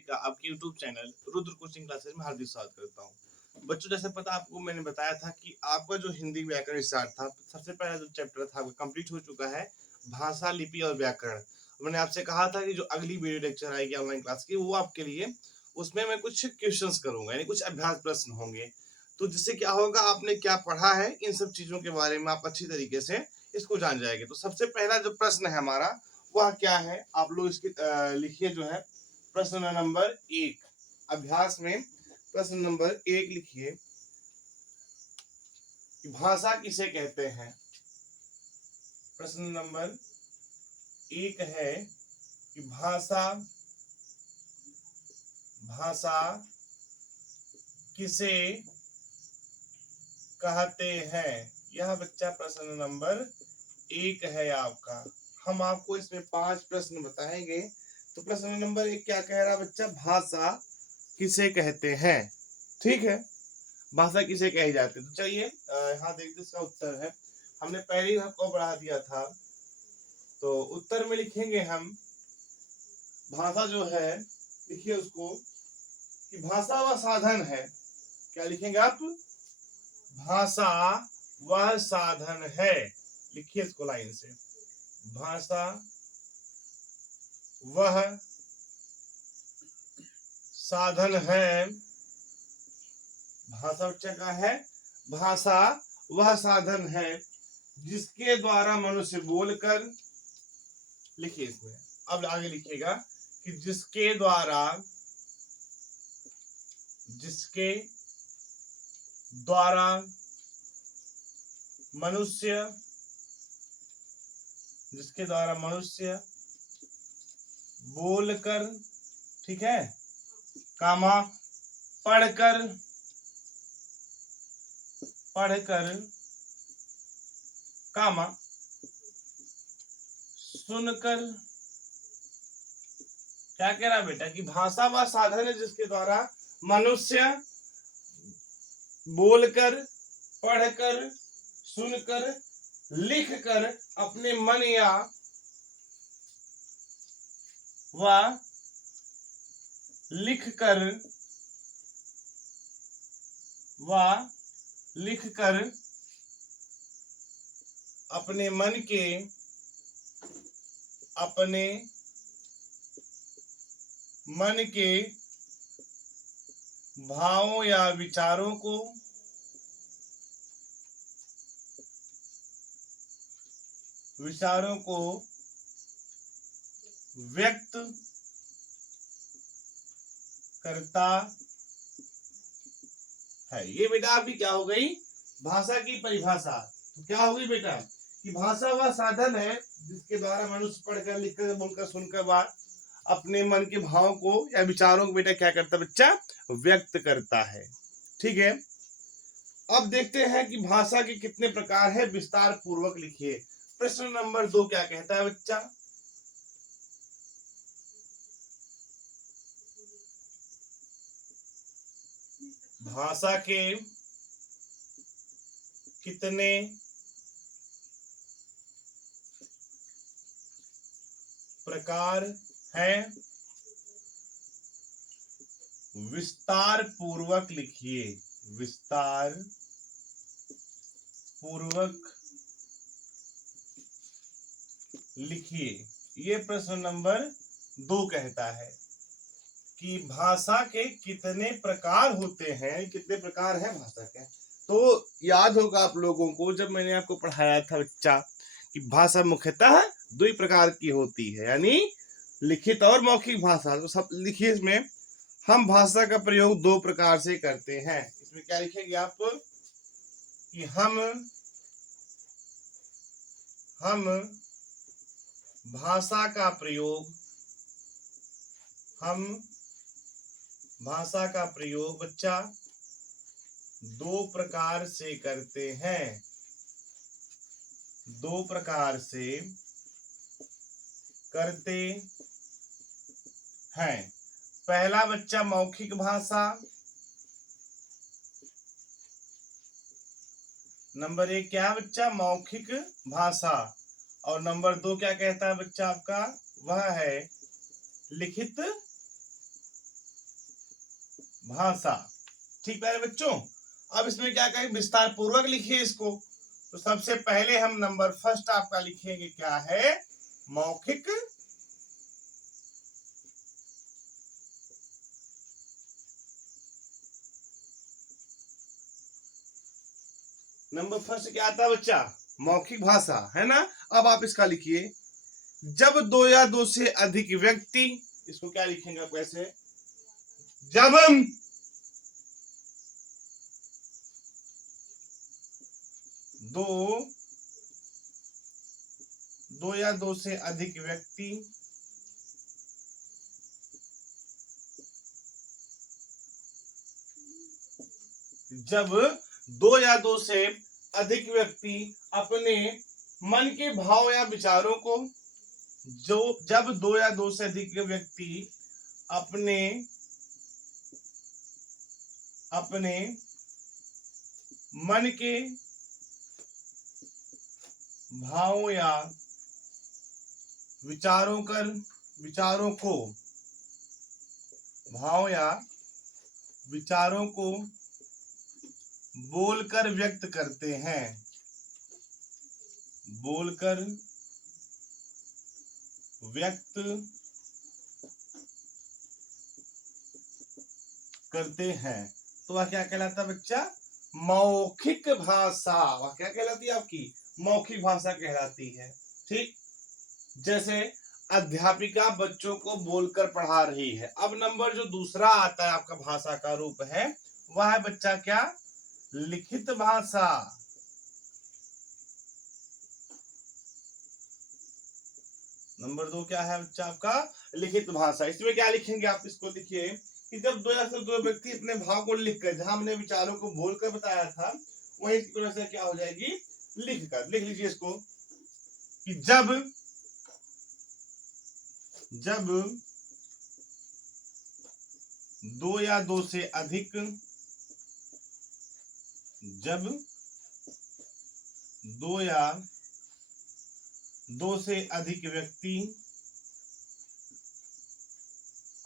का आपके YouTube channel Rudra coaching classes में हार्दिक स्वागत करता हूँ। बच्चों, जैसे पता आपको मैंने बताया था कि आपका जो हिंदी व्याकरण स्टार्ट था, सबसे पहला जो चैप्टर था वो कंप्लीट हो चुका है, भाषा, लिपि और व्याकरण। मैंने आपसे कहा था कि जो अगली वीडियो लेक्चर आएगी ऑनलाइन क्लास की, वो आपके लिए उसमें मैं कुछ क्वेश्चंस करूंगा, यानी कुछ अभ्यास प्रश्न होंगे। तो जिससे क्या होगा, आपने क्या पढ़ा है इन सब चीजों के बारे में आप अच्छी तरीके से इसको जान जाएंगे। तो सबसे पहला जो प्रश्न है हमारा, वह क्या है, आप लोग इसकी लिखिए, जो है प्रश्न नंबर 1। अभ्यास में प्रश्न नंबर 1 लिखिए कि भाषा किसे कहते हैं। प्रश्न नंबर 1 है कि भाषा भाषा किसे कहते हैं। यह बच्चा प्रश्न नंबर 1 है आपका। हम आपको इसमें 5 प्रश्न बताएंगे। तो प्रश्न नंबर 1 क्या कह रहा बच्चा, भाषा किसे कहते हैं। ठीक है, भाषा किसे कही जाती है। तो चलिए यहाँ देखते इसका उत्तर है। हमने पहले ही आपको बढ़ा दिया था, तो उत्तर में लिखेंगे हम भाषा जो है, लिखिए उसको कि भाषा वह साधन है। क्या लिखेंगे आप, भाषा वह साधन है। लिखिए इसको लाइन से, भाषा वह साधन है। भाषा बच्चा का है, भाषा वह साधन है जिसके द्वारा मनुष्य बोलकर, लिखिए इसमें, अब आगे लिखिएगा कि जिसके द्वारा मनुष्य बोलकर, ठीक है, कामा पढ़कर कामा सुनकर। क्या कह रहा बेटा कि भाषा वह साधन है जिसके द्वारा मनुष्य बोलकर, पढ़कर, सुनकर, लिखकर अपने मन या व लिखकर अपने मन के भावों या विचारों को व्यक्त करता है। ये बेटा आपकी क्या हो गई, भाषा की परिभाषा। तो क्या होगी बेटा कि भाषा वह साधन है जिसके द्वारा मनुष्य पढ़कर, लिखकर, बोलकर, सुनकर बात अपने मन के भावों को या विचारों को बेटा क्या करता है, बच्चा व्यक्त करता है। ठीक है, अब देखते हैं कि भाषा के कितने प्रकार है, विस्तार पूर्वक लिखिए। प्रश्न नंबर 2 क्या कहता है बच्चा, भाषा के कितने प्रकार हैं, विस्तार पूर्वक लिखिए। विस्तार पूर्वक लिखिए। ये प्रश्न नंबर 2 कहता है कि भाषा के कितने प्रकार होते हैं, कितने प्रकार है भाषा के। तो याद होगा आप लोगों को, जब मैंने आपको पढ़ाया था बच्चा कि भाषा मुख्यतः 2 प्रकार की होती है, यानी लिखित और मौखिक भाषा। तो सब लिखिए इसमें, हम भाषा का प्रयोग 2 प्रकार से करते हैं। इसमें क्या लिखेंगे आप कि हम भाषा का प्रयोग बच्चा 2 प्रकार से करते हैं। 2 प्रकार से करते हैं। पहला बच्चा मौखिक भाषा, नंबर 1 क्या बच्चा, मौखिक भाषा, और नंबर 2 क्या कहता है बच्चा आपका, वह है लिखित भाषा। ठीक प्यारे बच्चों, अब इसमें क्या करें, विस्तार पूर्वक लिखिए इसको। तो सबसे पहले हम नंबर फर्स्ट आपका लिखेंगे, क्या है, मौखिक नंबर फर्स्ट क्या आता है बच्चा, मौखिक भाषा, है ना। अब आप इसका लिखिए, जब दो या दो से अधिक व्यक्ति, इसको क्या लिखेंगे आप, कैसे, जब दो दो या दो से अधिक व्यक्ति जब दो या दो से अधिक व्यक्ति अपने मन के भाव या विचारों को, जब दो या दो से अधिक व्यक्ति अपने अपने मन के भावों या विचारों को भाव या विचारों को बोलकर व्यक्त करते हैं, बोलकर व्यक्त करते हैं, तो वह क्या कहलाता है बच्चा, मौखिक भाषा। वह क्या कहलाती है आपकी, मौखिक भाषा कहलाती है। ठीक, जैसे अध्यापिका बच्चों को बोलकर पढ़ा रही है। अब नंबर जो दूसरा आता है आपका भाषा का रूप है, वह है बच्चा क्या, लिखित भाषा। नंबर दो क्या है बच्चा आपका, लिखित भाषा। इसमें क्या लिखेंगे आप, इसको लिखिए कि जब दो या फिर दो व्यक्ति अपने भाव को लिखकर, जहां हमने विचारों को बोलकर बताया था, वही की वजह से क्या हो जाएगी, लिखकर। लिख लीजिए इसको कि जब दो या दो से अधिक जब दो या दो से अधिक व्यक्ति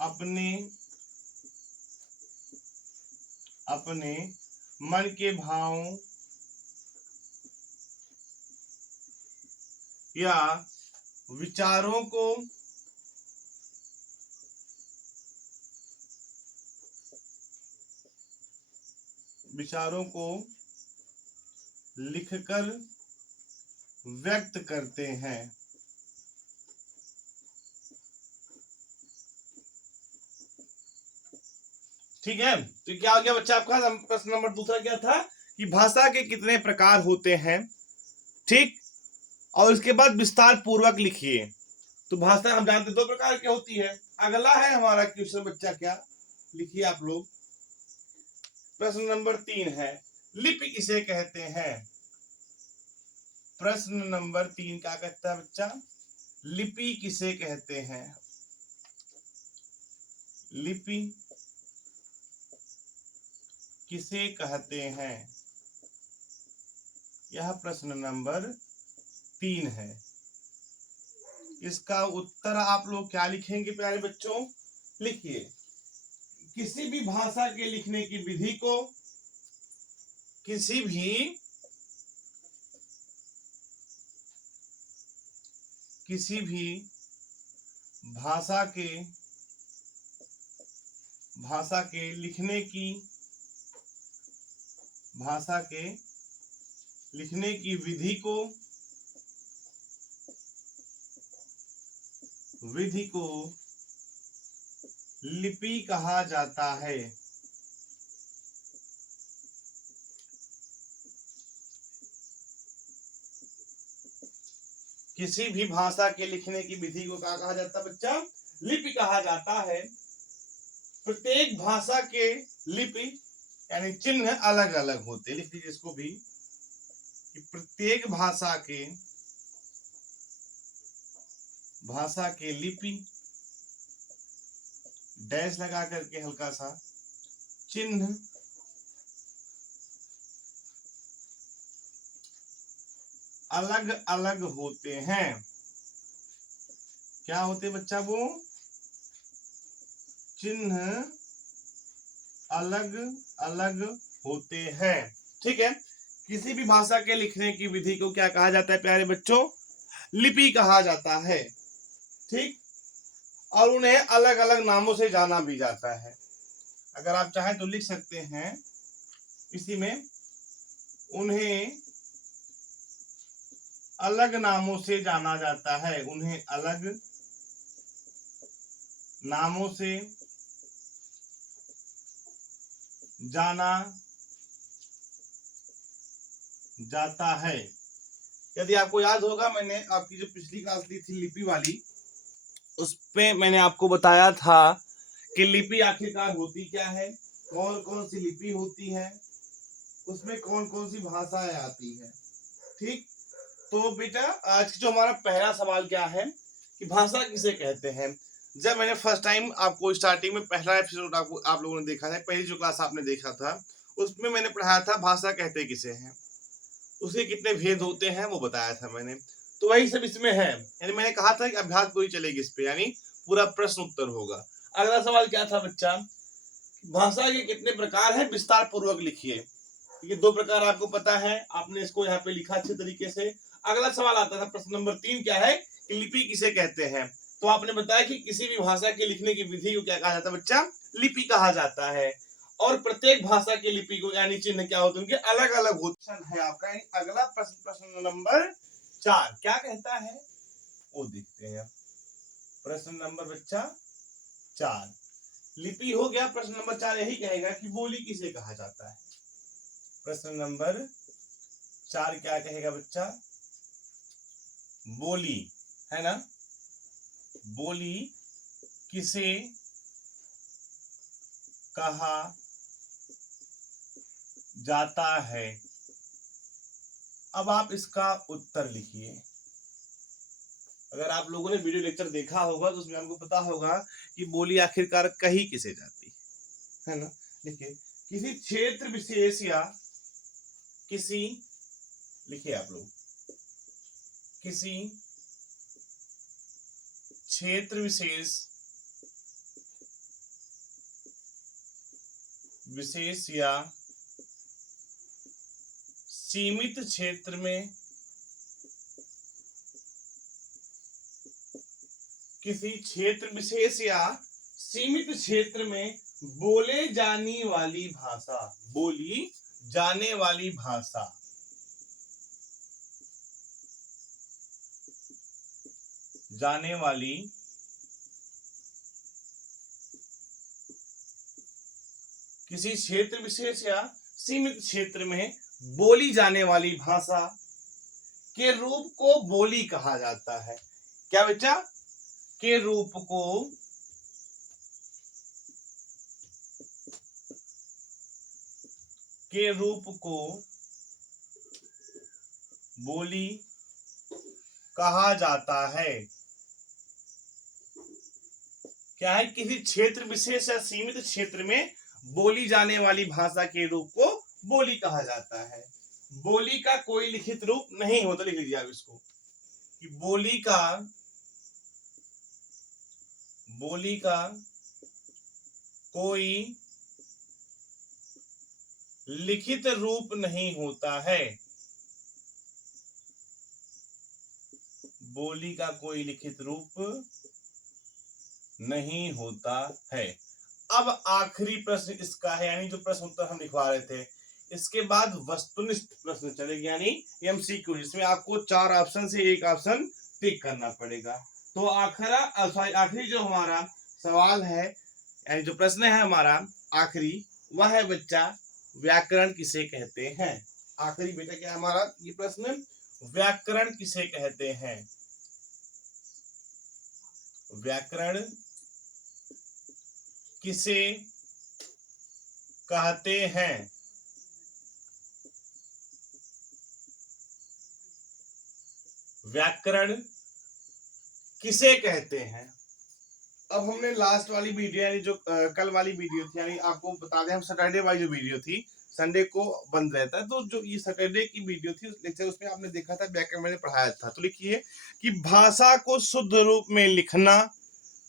अपने मन के भावों या विचारों को लिखकर व्यक्त करते हैं। ठीक है, तो क्या हो गया बच्चा आपका प्रश्न नंबर दूसरा क्या था, कि भाषा के कितने प्रकार होते हैं। ठीक, और इसके बाद विस्तार पूर्वक लिखिए। तो भाषा हम जानते दो प्रकार की होती है। अगला है हमारा क्वेश्चन बच्चा, क्या लिखिए आप लोग, प्रश्न नंबर 3 है, लिपि किसे कहते हैं। प्रश्न नंबर 3 क्या कहता है बच्चा, लिपि किसे कहते हैं। लिपि किसे कहते हैं, यह प्रश्न नंबर 3 है। इसका उत्तर आप लोग क्या लिखेंगे प्यारे बच्चों, लिखिए, किसी भी भाषा के लिखने की विधि को, किसी भी भाषा के लिखने की विधि को लिपि कहा जाता है। किसी भी भाषा के लिखने की विधि को क्या कहा जाता है बच्चा, लिपि कहा जाता है। प्रत्येक भाषा के लिपि यानी चिन्ह अलग अलग होते, लिख लीजिए इसको भी, कि प्रत्येक भाषा के लिपि, डैश लगा करके हल्का सा, चिन्ह अलग अलग होते हैं। क्या होते बच्चा, वो चिन्ह अलग अलग होते हैं। ठीक है, किसी भी भाषा के लिखने की विधि को क्या कहा जाता है प्यारे बच्चों? लिपि कहा जाता है। ठीक, और उन्हें अलग अलग नामों से जाना भी जाता है। अगर आप चाहें तो लिख सकते हैं इसी में, उन्हें अलग नामों से जाना जाता है, उन्हें अलग नामों से जाना जाता है। यदि आपको याद होगा, मैंने आपकी जो पिछली क्लास ली थी लिपि वाली, उस पे मैंने आपको बताया था कि लिपि आखिरकार होती क्या है, कौन कौन सी लिपि होती है, उसमें कौन कौन सी भाषाएं आती है। ठीक, तो बेटा आज जो हमारा पहला सवाल क्या है कि भाषा किसे कहते हैं। जब मैंने फर्स्ट टाइम आपको स्टार्टिंग में पहला एपिसोड आपको आप लोगों ने देखा था, पहली जो क्लास आपने देखा था, उसमें मैंने पढ़ाया था भाषा कहते किसे हैं, उसके कितने भेद होते हैं वो बताया था मैंने। तो वही सब इसमें है, यानी मैंने कहा था कि अभ्यास पूरी चलेगी इस पे, यानी पूरा प्रश्न उत्तर होगा। अगला सवाल क्या था बच्चा? भाषा के कितने प्रकार हैं विस्तार पूर्वक लिखिए। ये दो प्रकार आपको पता है, आपने इसको यहाँ पे लिखा अच्छे तरीके से। अगला सवाल आता था प्रश्न नंबर 3, क्या है कि लिपि किसे कहते हैं। तो आपने बताया कि किसी भी भाषा के लिखने की विधि को क्या कहा जाता है बच्चा? लिपि कहा जाता है। और प्रत्येक भाषा की लिपि को यानी चिन्ह क्या होते हैं, उनके अलग अलग होते हैं आपका। अगला प्रश्न, प्रश्न नंबर 4 क्या कहता है वो देखते हैं। प्रश्न नंबर बच्चा 4 लिपि हो गया। प्रश्न नंबर 4 यही कहेगा कि बोली किसे कहा जाता है। प्रश्न नंबर 4 क्या कहेगा बच्चा? बोली, है ना, बोली किसे कहा जाता है। अब आप इसका उत्तर लिखिए। अगर आप लोगों ने वीडियो लेक्चर देखा होगा तो उसमें आपको पता होगा कि बोली आखिरकार कही किसे जाती है ना। देखिए, किसी क्षेत्र विशेष या किसी, लिखिए आप लोग, किसी क्षेत्र विशेष या सीमित क्षेत्र में, किसी क्षेत्र विशेष या सीमित क्षेत्र में बोले जाने वाली भाषा, बोली जाने वाली भाषा, जाने वाली किसी क्षेत्र विशेष या सीमित क्षेत्र में बोली जाने वाली भाषा के रूप को बोली कहा जाता है। क्या बच्चा? के रूप को बोली कहा जाता है। क्या है? किसी क्षेत्र विशेष या सीमित क्षेत्र में बोली जाने वाली भाषा के रूप को बोली कहा जाता है। बोली का कोई लिखित रूप नहीं होता, लिख लीजिए आप इसको कि बोली का कोई लिखित रूप नहीं होता है। बोली का कोई लिखित रूप नहीं होता है। अब आखिरी प्रश्न इसका है, यानी जो प्रश्न उत्तर हम लिखवा रहे थे, इसके बाद वस्तुनिष्ठ प्रश्न चलेगी, यानी एमसीक्यू, जिसमें आपको 4 ऑप्शन से एक ऑप्शन टिक करना पड़ेगा। तो आखिरी जो हमारा सवाल है, यानी जो प्रश्न है हमारा आखिरी, वह है बच्चा व्याकरण किसे कहते हैं। आखिरी बेटा क्या हमारा ये प्रश्न, व्याकरण किसे कहते हैं। व्याकरण किसे कहते हैं। व्याकरण किसे कहते हैं। अब हमने लास्ट वाली वीडियो, यानी जो कल वाली वीडियो थी, यानी आपको बता दें हम सैटरडे वाली जो वीडियो थी, संडे को बंद रहता है, तो जो ये सैटरडे की वीडियो थी उस लेक्चर, उसमें आपने देखा था व्याकरण मैंने पढ़ाया था। तो लिखिए कि भाषा को शुद्ध रूप में लिखना,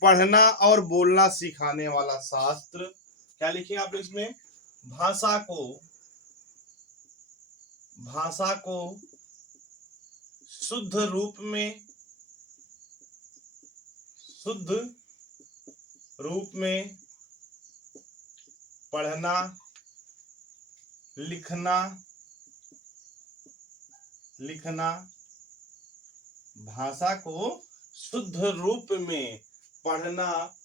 पढ़ना और बोलना सिखाने वाला शास्त्र क्या लिखेंगे आप इसमें? भाषा को शुद्ध रूप में पढ़ना लिखना भाषा को शुद्ध रूप में पढ़ना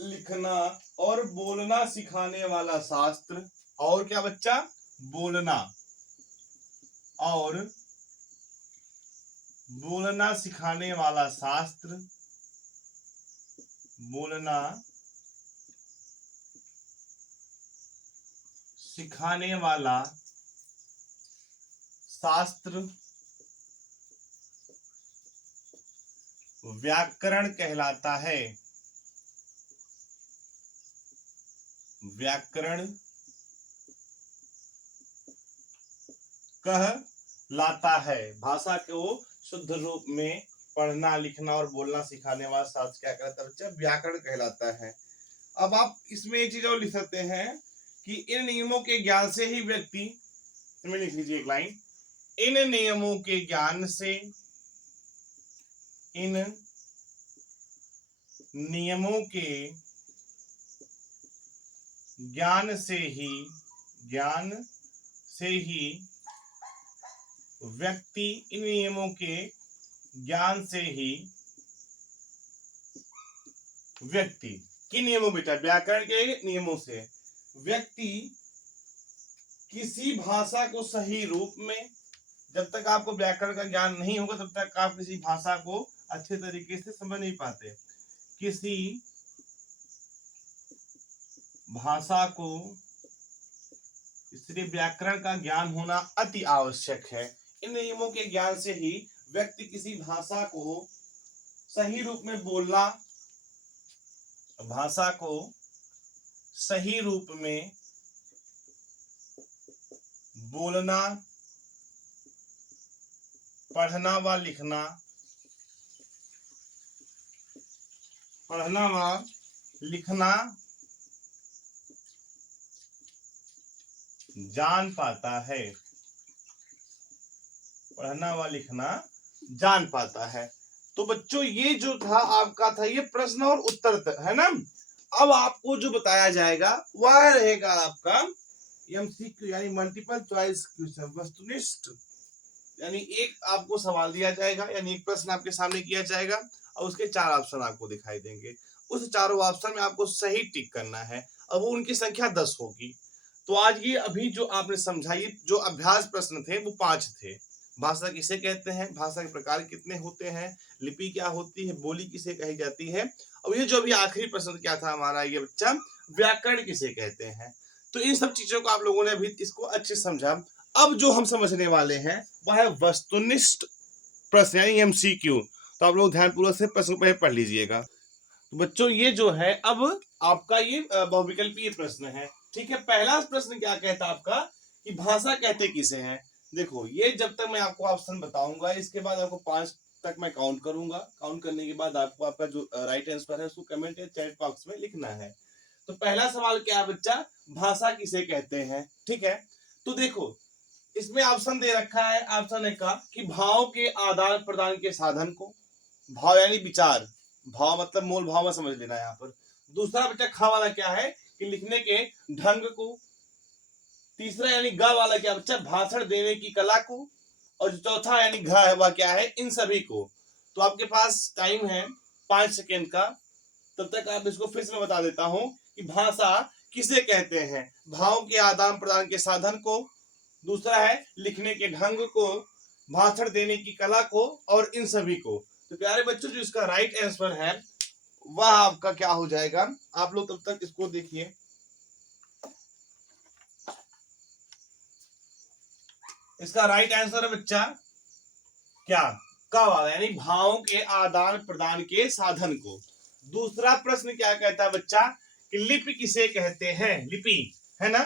लिखना और बोलना सिखाने वाला शास्त्र। और क्या बच्चा? बोलना सिखाने वाला शास्त्र। बोलना सिखाने वाला शास्त्र व्याकरण कहलाता है। व्याकरण कहलाता है। भाषा को शुद्ध रूप में पढ़ना लिखना और बोलना सिखाने वाला शास्त्र क्या कहलाता है बच्चा? व्याकरण कहलाता है। अब आप इसमें एक चीज और लिख सकते हैं कि इन नियमों के ज्ञान से ही व्यक्ति, इसमें लिख लीजिए एक लाइन, इन नियमों के ज्ञान से, इन नियमों के ज्ञान से ही व्यक्ति, इन नियमों के ज्ञान से ही व्यक्ति, किन नियमों बेटा? व्याकरण के नियमों से व्यक्ति किसी भाषा को सही रूप में, जब तक आपको व्याकरण का ज्ञान नहीं होगा तब तक आप किसी भाषा को अच्छे तरीके से समझ नहीं पाते। किसी भाषा को, इसलिए व्याकरण का ज्ञान होना अति आवश्यक है। इन नियमों के ज्ञान से ही व्यक्ति किसी भाषा को सही रूप में बोलना, भाषा को सही रूप में बोलना, पढ़ना व लिखना जान पाता है। पढ़ना व लिखना जान पाता है। तो बच्चों ये जो था आपका था ये प्रश्न और उत्तर है ना। अब आपको जो बताया जाएगा वह रहेगा आपका एमसीक्यू यानी मल्टीपल चॉइस क्वेश्चन, वस्तुनिष्ठ, यानी एक आपको सवाल दिया जाएगा, यानी एक प्रश्न आपके सामने किया जाएगा और उसके 4 ऑप्शन आपको दिखाई देंगे। उस चारों ऑप्शन में आपको सही टिक करना है और वो उनकी संख्या 10 होगी। तो आज ये अभी जो आपने समझाई, जो अभ्यास प्रश्न थे वो 5 थे। भाषा किसे कहते हैं, भाषा के प्रकार कितने होते हैं, लिपि क्या होती है, बोली किसे कही जाती है, और ये जो अभी आखिरी प्रश्न क्या था हमारा ये बच्चा, व्याकरण किसे कहते हैं। तो इन सब चीजों को आप लोगों ने अभी इसको अच्छे समझा। अब जो हम समझने वाले हैं वह है वस्तुनिष्ठ प्रश्न यानी एमसीक्यू। तो आप लोग ध्यानपूर्वक से प्रश्न पहले पढ़ लीजिएगा। तो बच्चों ये जो है अब आपका ये बहुविकल्पीय प्रश्न है, ठीक है। पहला प्रश्न क्या कहता आपका कि भाषा कहते किसे हैं। देखो ये जब तक मैं आपको ऑप्शन बताऊंगा इसके बाद आपको 5 तक मैं काउंट करूंगा। काउंट करने के बाद आपको आपका जो राइट आंसर है उसको कमेंट या चैट बॉक्स में लिखना है। तो पहला सवाल क्या है बच्चा, भाषा किसे कहते हैं, ठीक है। तो देखो इसमें ऑप्शन दे रखा है, ऑप्शन एक का कि भाव के आदान प्रदान के साधन को, भाव यानी विचार, भाव मतलब मूल भाव में समझ लेना यहाँ पर। दूसरा बच्चा खा वाला क्या है कि लिखने के ढंग को। तीसरा यानी ग वाला क्या बच्चा, भाषण देने की कला को। और जो चौथा यानी घ है वह क्या है, इन सभी को। तो आपके पास टाइम है 5 सेकेंड का, तब तक आप इसको फिर से मैं बता देता हूं कि भाषा किसे कहते हैं, भाव के आदान प्रदान के साधन को, दूसरा है लिखने के ढंग को, भाषण देने की कला को और इन सभी को। तो प्यारे बच्चों जो इसका राइट आंसर है वह आपका क्या हो जाएगा, आप लोग तब तक इसको देखिए। इसका राइट आंसर है बच्चा क्या, का वाला यानी भावों के आदान प्रदान के साधन को। दूसरा प्रश्न क्या कहता है बच्चा कि लिपि किसे कहते हैं, लिपि है ना,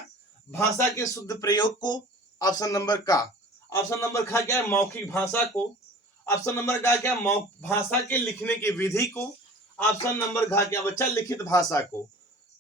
भाषा के शुद्ध प्रयोग को। ऑप्शन नंबर का, ऑप्शन नंबर का क्या है, मौखिक भाषा को। ऑप्शन नंबर का क्या, भाषा के लिखने की विधि को। ऑप्शन नंबर का क्या बच्चा, लिखित भाषा को।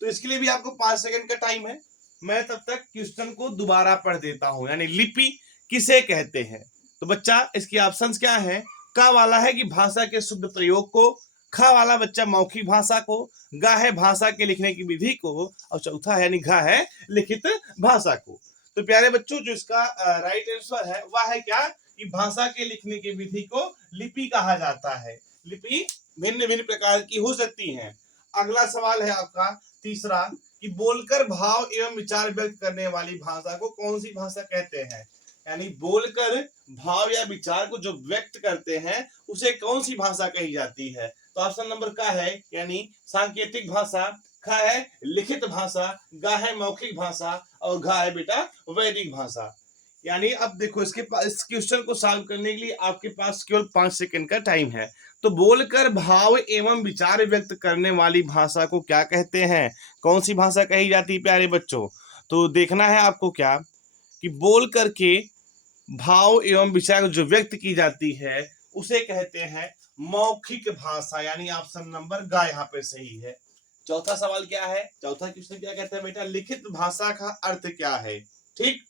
तो इसके लिए भी आपको 5 सेकंड का टाइम है। मैं तब तक क्वेश्चन को दोबारा पढ़ देता हूं, यानी लिपि किसे कहते हैं। तो बच्चा इसकी ऑप्शंस क्या है? का वाला है कि भाषा के शुद्ध प्रयोग को, खा वाला बच्चा मौखिक भाषा को, गा है भाषा के लिखने की विधि को, और चौथा है यानी घा है लिखित भाषा को। तो प्यारे बच्चों जो इसका राइट आंसर है वह है क्या कि भाषा के लिखने की विधि को लिपि कहा जाता है। लिपि भिन्न भिन्न प्रकार की हो सकती है। अगला सवाल है आपका तीसरा कि बोलकर भाव एवं विचार व्यक्त करने वाली भाषा को कौन सी भाषा कहते हैं। यानी बोलकर भाव या विचार को जो व्यक्त करते हैं उसे कौन सी भाषा कही जाती है। तो ऑप्शन नंबर का है यानी सांकेतिक भाषा, ख है लिखित भाषा, गा है मौखिक भाषा और घा है बेटा वैदिक भाषा। यानी अब देखो इस क्वेश्चन को सॉल्व करने के लिए आपके पास केवल 5 सेकंड का टाइम है। तो बोलकर भाव एवं विचार व्यक्त करने वाली भाषा को क्या कहते हैं, कौन सी भाषा कही जाती है प्यारे बच्चों। तो देखना है आपको क्या कि बोल करके भाव एवं विचार जो व्यक्त की जाती है उसे कहते हैं मौखिक भाषा, यानी ऑप्शन नंबर गा यहाँ पे सही है। चौथा सवाल क्या है, चौथा क्वेश्चन क्या कहते हैं बेटा, लिखित भाषा का अर्थ क्या है। ठीक,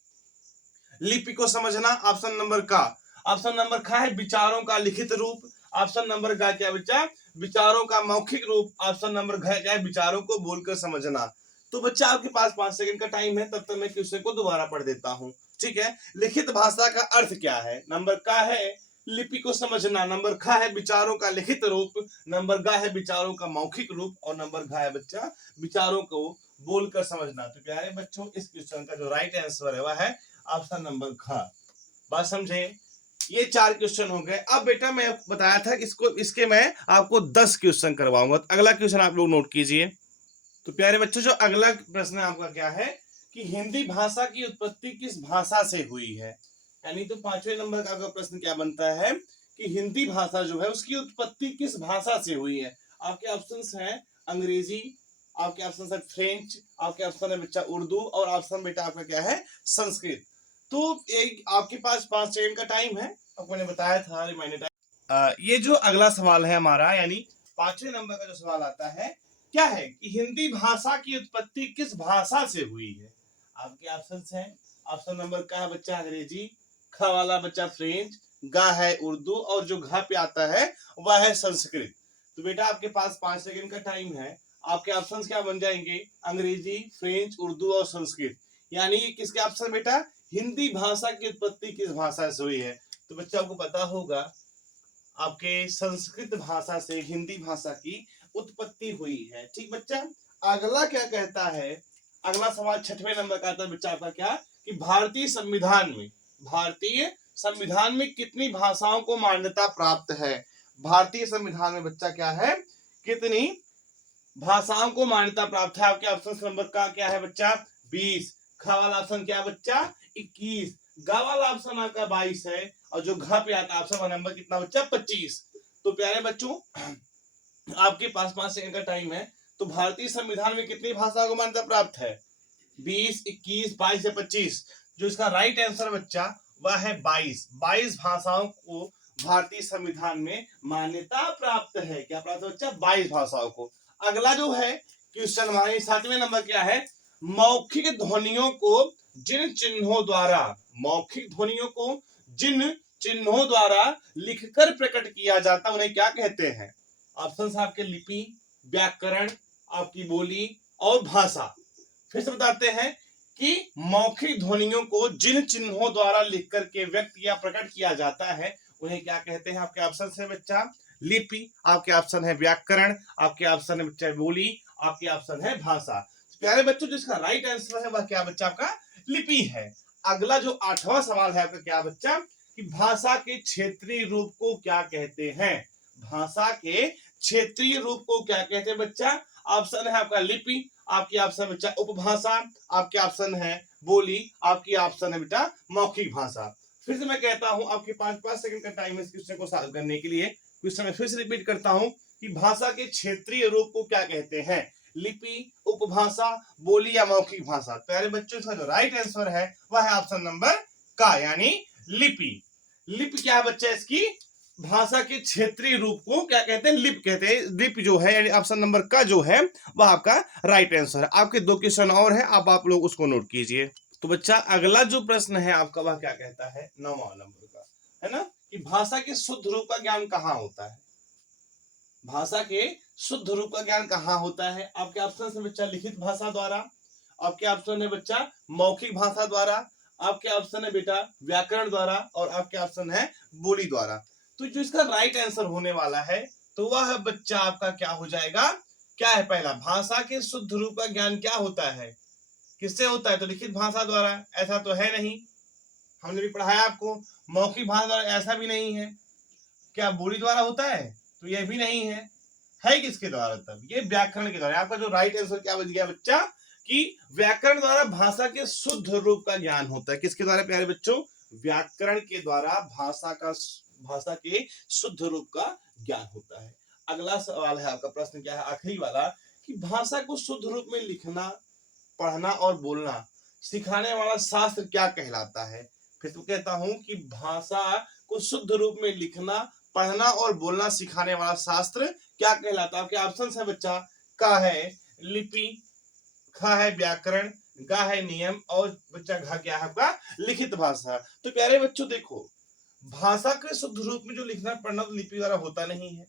लिपि को समझना, ऑप्शन नंबर का, ऑप्शन नंबर खा है विचारों का लिखित रूप, ऑप्शन नंबर गा क्या बच्चा विचारों का मौखिक रूप, ऑप्शन नंबर घ क्या है विचारों को बोलकर समझना। तो बच्चा आपके पास 5 सेकंड का टाइम है, तब तक मैं क्वेश्चन को दोबारा पढ़ देता हूं। ठीक है, लिखित भाषा का अर्थ क्या है। नंबर का है लिपि को समझना, नंबर खा है विचारों का लिखित रूप, नंबर गा है विचारों का मौखिक रूप और नंबर घा है बच्चा विचारों को बोलकर समझना। तो प्यारे बच्चों इस क्वेश्चन का जो राइट आंसर है वह है ऑप्शन नंबर ख। बात समझे, ये 4 क्वेश्चन हो गए। अब बेटा मैं बताया था इसके मैं आपको 10 क्वेश्चन करवाऊंगा। तो अगला क्वेश्चन आप लोग नोट कीजिए। तो प्यारे बच्चों जो अगला प्रश्न आपका क्या है कि हिंदी भाषा की उत्पत्ति किस भाषा से हुई है। यानी तो 5वें नंबर का आपका प्रश्न क्या बनता है कि हिंदी भाषा जो है उसकी उत्पत्ति किस भाषा से हुई है। आपके ऑप्शंस हैं अंग्रेजी, आपके ऑप्शन है फ्रेंच, आपके ऑप्शन है बच्चा उर्दू और ऑप्शन बेटा आपका क्या है संस्कृत। तो एक आपके पास 5 सेकंड का टाइम है, आपको मैंने बताया था रिमाइंडर टाइम। ये जो अगला सवाल है हमारा यानी 5वें नंबर का जो सवाल आता है क्या है कि हिंदी भाषा की उत्पत्ति किस भाषा से हुई है। आपके ऑप्शंस हैं, ऑप्शन नंबर का है बच्चा अंग्रेजी, ख वाला बच्चा फ्रेंच, गा है उर्दू और जो घ पे आता है वह है संस्कृत। तो बेटा आपके पास 5 सेकंड का टाइम है। आपके ऑप्शंस क्या बन जाएंगे अंग्रेजी, फ्रेंच, उर्दू और संस्कृत। यानी ये किसके ऑप्शन बेटा हिंदी भाषा की उत्पत्ति किस भाषा से हुई है। तो बच्चा आपको पता होगा आपके संस्कृत भाषा से हिंदी भाषा की उत्पत्ति हुई है। ठीक बच्चा, अगला क्या कहता है, अगला सवाल 6वें नंबर का आता है बच्चा आपका क्या कि भारतीय संविधान में कितनी भाषाओं को मान्यता प्राप्त है। भारतीय संविधान में बच्चा क्या है कितनी भाषाओं को मान्यता प्राप्त है। आपके ऑप्शन नंबर का क्या है बच्चा 20, ख वाला ऑप्शन क्या बच्चा 21, गा वाला ऑप्शन आपका 22 है और जो घ पे आता है ऑप्शन नंबर कितना बच्चा 25। तो प्यारे बच्चों आपके पास 5 सेकंड का टाइम है। तो भारतीय संविधान में कितनी भाषाओं को मान्यता प्राप्त है 20, 21, 22 या 25। जो इसका राइट आंसर बच्चा वह है 22 भाषाओं को भारतीय संविधान में मान्यता प्राप्त है। क्या प्राप्त है बच्चा 22 भाषाओं को। अगला जो है क्वेश्चन हमारे 7वें नंबर क्या है मौखिक ध्वनियों को जिन चिन्हों द्वारा, मौखिक ध्वनियों को जिन चिन्हों द्वारा लिखकर प्रकट किया जाता उन्हें क्या कहते हैं। ऑप्शंस आपके लिपि, व्याकरण, आपकी बोली और भाषा। फिर से बताते हैं कि मौखिक ध्वनियों को जिन चिन्हों द्वारा लिखकर के व्यक्त या प्रकट किया जाता है उन्हें क्या कहते हैं। आपके ऑप्शन है बच्चा लिपि, आपके ऑप्शन है व्याकरण, आपके ऑप्शन है बच्चा बोली, आपके ऑप्शन है भाषा। प्यारे बच्चों जिसका राइट आंसर है वह क्या बच्चा आपका लिपि है। अगला जो 8वां सवाल है आपका क्या बच्चा कि भाषा के क्षेत्रीय रूप को क्या कहते हैं। भाषा के क्षेत्रीय रूप को क्या कहते हैं बच्चा। ऑप्शन है आपका लिपि, आपकी ऑप्शन बच्चा उपभाषा, आपके ऑप्शन है बोली, आपकी ऑप्शन है बेटा मौखिक भाषा। फिर से मैं कहता हूं आपके 5 सेकंड का टाइम है इस क्वेश्चन को सॉल्व करने के लिए। क्वेश्चन में फिर से रिपीट करता हूं कि भाषा के क्षेत्रीय रूप को क्या कहते हैं, लिपि, उपभाषा, बोली या मौखिक भाषा। प्यारे बच्चों इसका जो राइट आंसर है वह है ऑप्शन नंबर का यानी लिपि। लिपि क्या है बच्चा इसकी भाषा के क्षेत्रीय रूप को क्या कहते हैं, लिप कहते हैं। लिप जो है यानी ऑप्शन नंबर का जो है वह आपका राइट आंसर है। आपके 2 क्वेश्चन और है, अब आप लोग उसको नोट कीजिए। तो बच्चा अगला जो प्रश्न है आपका वह क्या कहता है, 9वां नंबर का है ना, कि भाषा के शुद्ध रूप का ज्ञान कहाँ होता है। भाषा के शुद्ध रूप का ज्ञान कहाँ होता है। आपके ऑप्शन है बच्चा लिखित भाषा द्वारा, आपके ऑप्शन है बच्चा मौखिक भाषा द्वारा, आपके ऑप्शन है बेटा व्याकरण द्वारा, और आपके ऑप्शन है बोली द्वारा। तो जो इसका राइट आंसर होने वाला है तो वह बच्चा आपका क्या हो जाएगा, क्या है, पहला भाषा के शुद्ध रूप का ज्ञान क्या होता है, किससे होता है, तो लिखित भाषा द्वारा, ऐसा तो है नहीं, हमने भी पढ़ाया आपको। मौखिक भाषा द्वारा, ऐसा भी नहीं है। क्या बोली द्वारा होता है, तो यह भी नहीं है किसके द्वारा, तब ये व्याकरण के द्वारा। आपका जो राइट आंसर क्या बच गया बच्चा, कि व्याकरण द्वारा भाषा के शुद्ध रूप का ज्ञान होता है। किसके द्वारा प्यारे बच्चों, व्याकरण के द्वारा भाषा के शुद्ध रूप का ज्ञान होता है। अगला सवाल है आपका, प्रश्न क्या है, आखिरी वाला, कि भाषा को शुद्ध रूप में लिखना, पढ़ना और बोलना सिखाने वाला शास्त्र क्या कहलाता है। फिर तो कहता हूं कि भाषा को शुद्ध रूप में लिखना, पढ़ना और बोलना सिखाने वाला शास्त्र क्या कहलाता है। आपके ऑप्शन है बच्चा, का है लिपि, खा है व्याकरण, गा है नियम, और बच्चा घा क्या है आपका लिखित भाषा। तो प्यारे बच्चों देखो, भाषा के शुद्ध रूप में जो लिखना पढ़ना तो लिपि द्वारा होता नहीं है,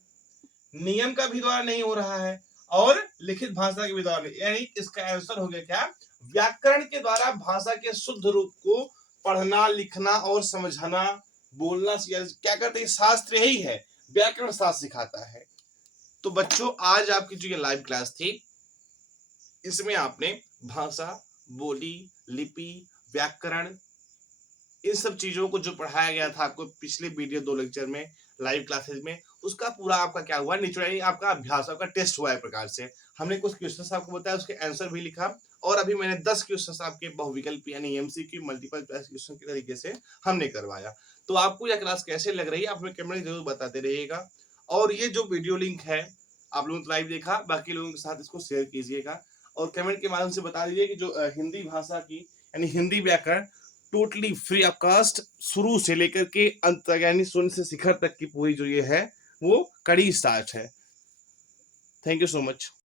नियम का भी द्वारा नहीं हो रहा है, और लिखित भाषा के भी द्वारा नहीं, यानी इसका आंसर हो गया क्या, व्याकरण के द्वारा भाषा के शुद्ध रूप को पढ़ना, लिखना और समझना, बोलना क्या करते हैं, शास्त्र यही है, व्याकरण शास्त्र सिखाता है। तो बच्चों आज आपकी जो ये लाइव क्लास थी, इसमें आपने भाषा, बोली, लिपि, व्याकरण, इन सब चीजों को जो पढ़ाया गया था आपको पिछले वीडियो 2 लेक्चर में, लाइव क्लासेस में, उसका पूरा आपका क्या हुआ, नेचुरली आपका अभ्यास, आपका टेस्ट हुआ है प्रकार से। हमने कुछ क्वेश्चंस आपको बताया, उसके आंसर भी लिखा, और अभी मैंने 10 क्वेश्चंस आपके बहुविकल्प यानी एमसीक्यू मल्टीपल चॉइस क्वेश्चन के तरीके से हमने करवाया। तो आपको यह क्लास कैसे लग रही है आप हमें कमेंट जरूर बताते रहिएगा। और ये जो वीडियो लिंक है, आप लोगों ने लाइव देखा, बाकी लोगों के साथ इसको शेयर कीजिएगा, और कमेंट के माध्यम से बता दीजिए कि जो हिंदी भाषा की यानी हिंदी व्याकरण टोटली फ्री ऑफ कास्ट शुरू से लेकर के अंत तक यानी शून्य से शिखर तक की पूरी जो ये है वो कड़ी स्टार्ट है। Thank you so much.